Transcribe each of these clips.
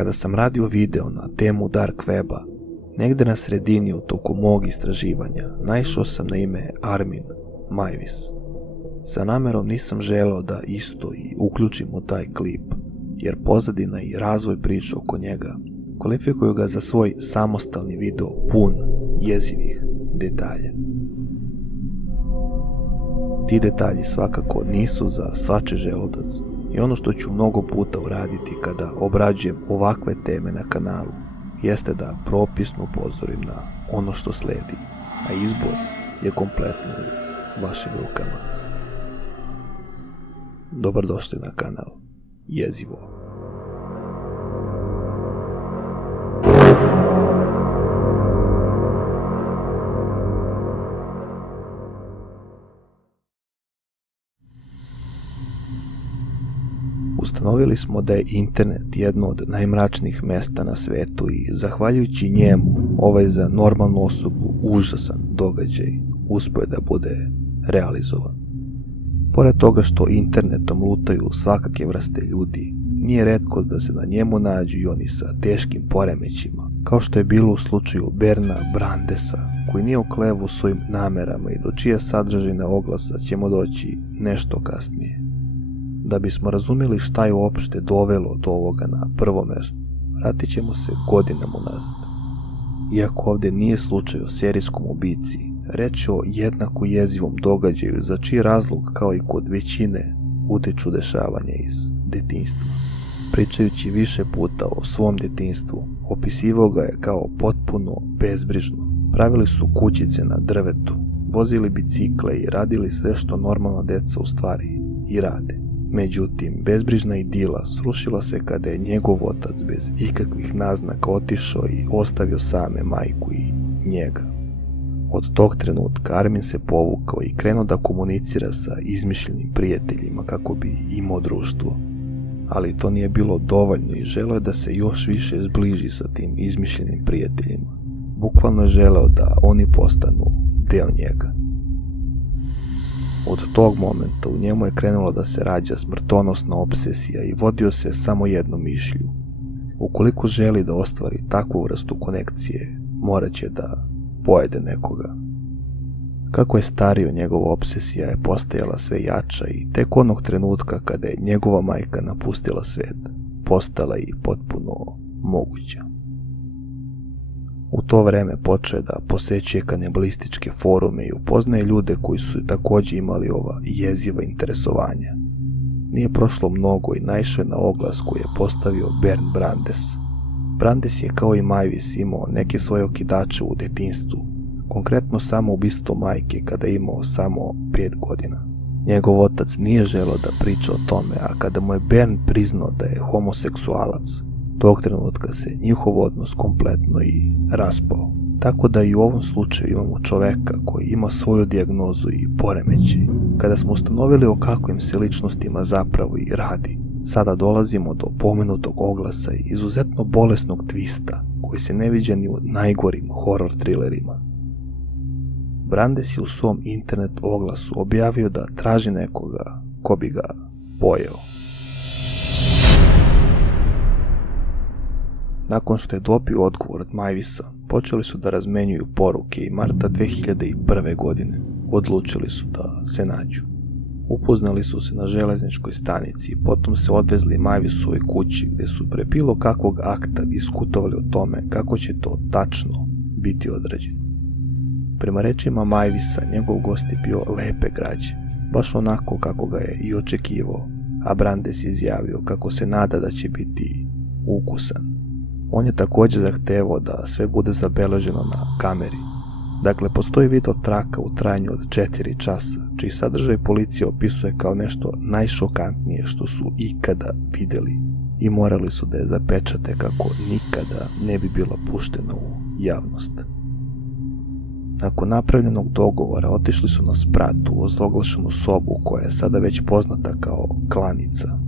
Kada sam radio video na temu Dark Weba, negde na sredini u toku mog istraživanja naišao sam na ime Armin Meiwes. Sa namerom nisam želeo da isto i uključim u taj klip, jer pozadina i razvoj priče oko njega kvalifikuju ga za svoj samostalni video pun jezivih detalja. Ti detalji svakako nisu za svačiji želudac i ono što ću mnogo puta uraditi kada obrađujem ovakve teme na kanalu jeste da propisno upozorim na ono što sledi, a izbor je kompletno u vašim rukama. Dobrodošli na kanal Jezivo. Ustanovili smo da je internet jedno od najmračnijih mesta na svetu i zahvaljujući njemu ovaj za normalnu osobu užasan događaj uspio da bude realizovan. Pored toga što internetom lutaju svakake vrste ljudi, nije retkost da se na njemu nađu i oni sa teškim poremećima, kao što je bilo u slučaju Berna Brandesa, koji nije oklevu svojim namerama i do čije sadržine oglasa ćemo doći nešto kasnije. Da bismo razumjeli šta je uopšte dovelo do ovoga na prvo mesto, vratit ćemo se godinama unazad. Iako ovdje nije slučaj o serijskom ubici, reč je o jednako jezivom događaju za čiji razlog kao i kod većine utiču dešavanja iz detinjstva. Pričajući više puta o svom detinjstvu, opisivao ga je kao potpuno bezbrižno. Pravili su kućice na drvetu, vozili bicikle i radili sve što normalna deca u stvari i rade. Međutim, bezbrižna idila srušila se kada je njegov otac bez ikakvih naznaka otišao i ostavio same majku i njega. Od tog trenutka Armin se povukao i krenuo da komunicira sa izmišljenim prijateljima kako bi imao društvo. Ali to nije bilo dovoljno i želeo je da se još više zbliži sa tim izmišljenim prijateljima. Bukvalno je želeo da oni postanu deo njega. Od tog momenta u njemu je krenulo da se rađa smrtonosna obsesija i vodio se samo jednom mišlju. Ukoliko želi da ostvari takvu vrstu konekcije, morat će da pojede nekoga. Kako je stario, njegova obsesija je postajala sve jača i tek onog trenutka kada je njegova majka napustila svet, postala i potpuno moguća. U to vreme počeo je da posećuje kanibalističke forume i upoznaje ljude koji su također imali ova jeziva interesovanja. Nije prošlo mnogo i naišao je na oglas koji je postavio Bernd Brandes. Brandes je kao i Meiwes imao neke svoje okidače u detinjstvu, konkretno samo ubistvo majke kada je imao samo 5 godina. Njegov otac nije želeo da priča o tome, a kada mu je Bernd priznao da je homoseksualac, tog trenutka se njihov odnos kompletno i raspao. Tako da i u ovom slučaju imamo čoveka koji ima svoju dijagnozu i poremećaj. Kada smo ustanovili o kakvim se ličnostima zapravo i radi, sada dolazimo do pomenutog oglasa i izuzetno bolesnog twista koji se ne viđa ni u najgorim horror thrillerima. Brandes je u svom internet oglasu objavio da traži nekoga ko bi ga pojeo. Nakon što je dobio odgovor od Meiwesa, počeli su da razmenjuju poruke i marta 2001. godine odlučili su da se nađu. Upoznali su se na železničkoj stanici i potom se odvezli Meiwesovoj kući gdje su pre bilo kakvog akta diskutovali o tome kako će to tačno biti odrađeno. Prema rečima Meiwesa, njegov gost je bio lepe građe, baš onako kako ga je i očekivao, a Brandes je izjavio kako se nada da će biti ukusan. On je također zahtevao da sve bude zabeleženo na kameri. Dakle, postoji video traka u trajanju od 4 časa, čiji sadržaj policija opisuje kao nešto najšokantnije što su ikada vidjeli i morali su da je zapečate kako nikada ne bi bila puštena u javnost. Nakon napravljenog dogovora otišli su na sprat u ozloglašenu sobu koja je sada već poznata kao klanica.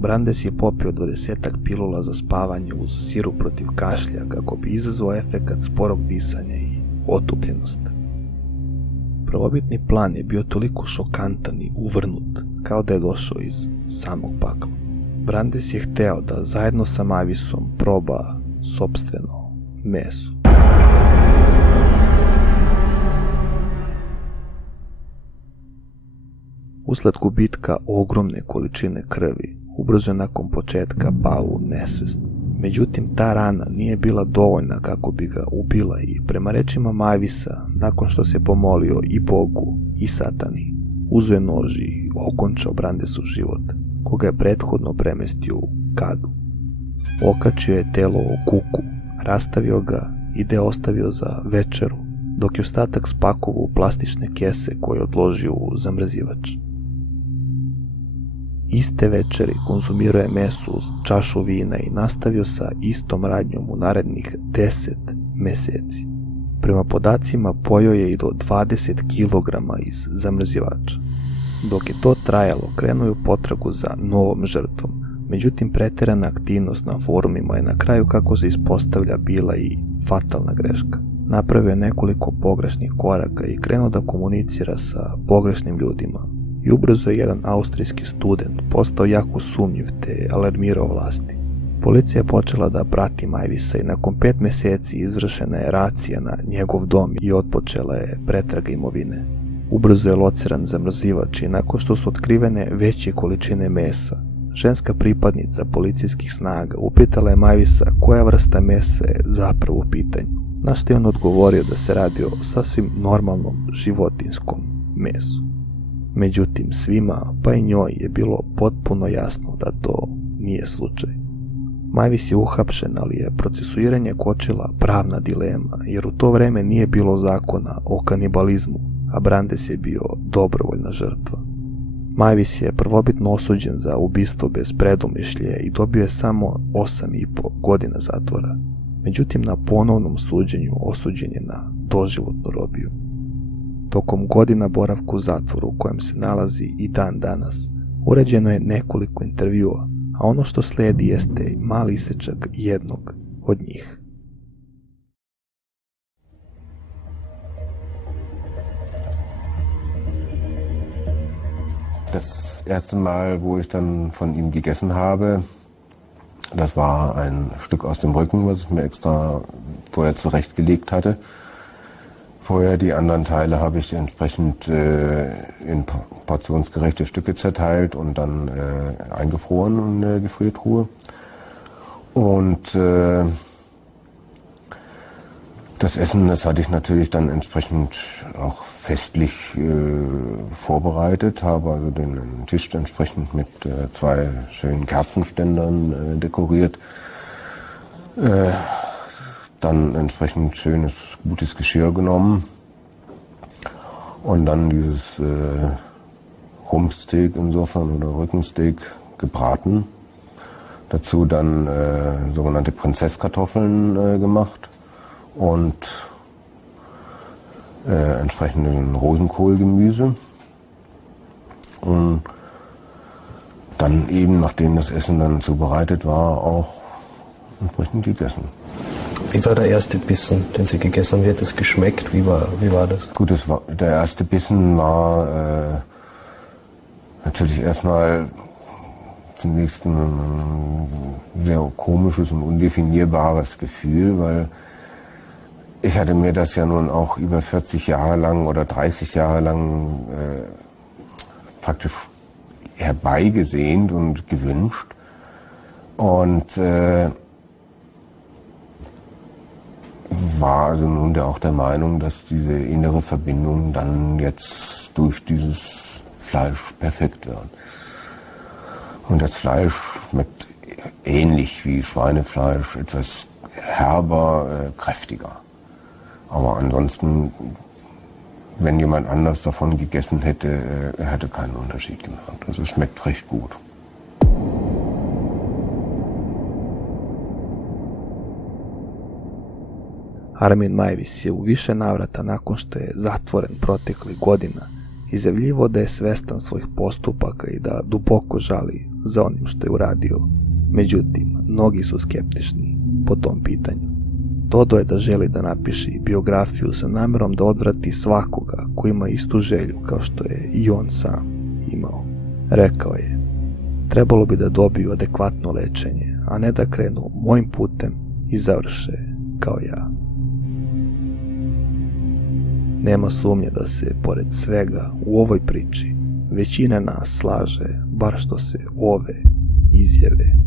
Brandes je popio 20-ak pilula za spavanje uz sirup protiv kašlja kako bi izazvao efekat sporog disanja i otupljenost. Prvobitni plan je bio toliko šokantan i uvrnut kao da je došao iz samog pakla. Brandes je hteo da zajedno sa Mavisom proba sopstveno meso. Usled gubitka ogromne količine krvi, ubrzo je nakon početka pao u nesvest. Međutim, ta rana nije bila dovoljna kako bi ga ubila i prema rečima Mavisa, nakon što se pomolio i Bogu i satani, uzeo je nož i okončao Brandesu život, koga je prethodno premestio u kadu. Okačio je telo u kuku, rastavio ga i deo ostavio za večeru, dok je ostatak spakovao u plastične kese koje je odložio u zamrzivač. Iste večeri konzumirao je meso uz čašu vina i nastavio sa istom radnjom u narednih 10 meseci. Prema podacima pojeo je i do 20 kg iz zamrzivača. Dok je to trajalo, krenuo je u potragu za novom žrtvom. Međutim, preterana aktivnost na forumima je na kraju, kako se ispostavlja, bila i fatalna greška. Napravio je nekoliko pogrešnih koraka i krenuo da komunicira sa pogrešnim ljudima. I ubrzo je jedan austrijski student postao jako sumnjiv te je alarmirao vlasti. Policija je počela da prati Mavisa i nakon 5 meseci izvršena je racija na njegov dom i otpočela je pretraga imovine. Ubrzo je lociran zamrzivač i nakon što su otkrivene veće količine mesa, ženska pripadnica policijskih snaga upitala je Mavisa koja vrsta mesa je zapravo u pitanju, na što je on odgovorio da se radi o sasvim normalnom životinjskom mesu. Međutim, svima, pa i njoj, je bilo potpuno jasno da to nije slučaj. Mavis je uhapšen, ali je procesuiranje kočila pravna dilema, jer u to vreme nije bilo zakona o kanibalizmu, a Brandes je bio dobrovoljna žrtva. Mavis je prvobitno osuđen za ubistvo bez predumišlje i dobio je samo 8,5 godina zatvora. Međutim, na ponovnom suđenju osuđen je na doživotnu robiju. Tokom godina boravka u zatvoru u kojem se nalazi i dan danas, urađeno je nekoliko intervjua, a ono što slijedi jeste mali isečak jednog od njih. Das erste Mal, wo ich dann von ihm gegessen habe, das war ein Stück aus dem Rücken, was ich mir extra vorher zurechtgelegt hatte. Vorher die anderen Teile habe ich entsprechend in portionsgerechte Stücke zerteilt und dann eingefroren in der Gefriertruhe. Und das Essen, das hatte ich natürlich dann entsprechend auch festlich vorbereitet, habe also den Tisch entsprechend mit 2 schönen Kerzenständern dekoriert. Dann entsprechend schönes, gutes Geschirr genommen und dann dieses Rumpsteak insofern oder Rückensteak gebraten. Dazu dann sogenannte Prinzesskartoffeln gemacht und entsprechenden Rosenkohlgemüse. Und dann eben, nachdem das Essen dann zubereitet war, auch entsprechend gegessen. Wie war der erste Bissen, den Sie gegessen haben? Wie hat das geschmeckt? Wie war das? Gut, der erste Bissen war natürlich erstmal zunächst ein sehr komisches und undefinierbares Gefühl, weil ich hatte mir das ja nun auch über 40 Jahre lang oder 30 Jahre lang praktisch herbeigesehnt und gewünscht. Und war also nun auch der Meinung, dass diese innere Verbindung dann jetzt durch dieses Fleisch perfekt wird. Und das Fleisch schmeckt ähnlich wie Schweinefleisch, etwas herber, kräftiger. Aber ansonsten, wenn jemand anders davon gegessen hätte, hätte keinen Unterschied gemacht. Also es schmeckt recht gut. Armin Meiwes je u više navrata nakon što je zatvoren proteklih godina izjavljivao da je svestan svojih postupaka i da duboko žali za onim što je uradio. Međutim, mnogi su skeptični po tom pitanju. Dodao je da želi da napiše biografiju sa namjerom da odvrati svakoga ko ima istu želju kao što je i on sam imao. Rekao je: trebalo bi da dobiju adekvatno lečenje, a ne da krenu mojim putem i završe kao ja. Nema sumnje da se, pored svega u ovoj priči, većina nas slaže, bar što se ove izjave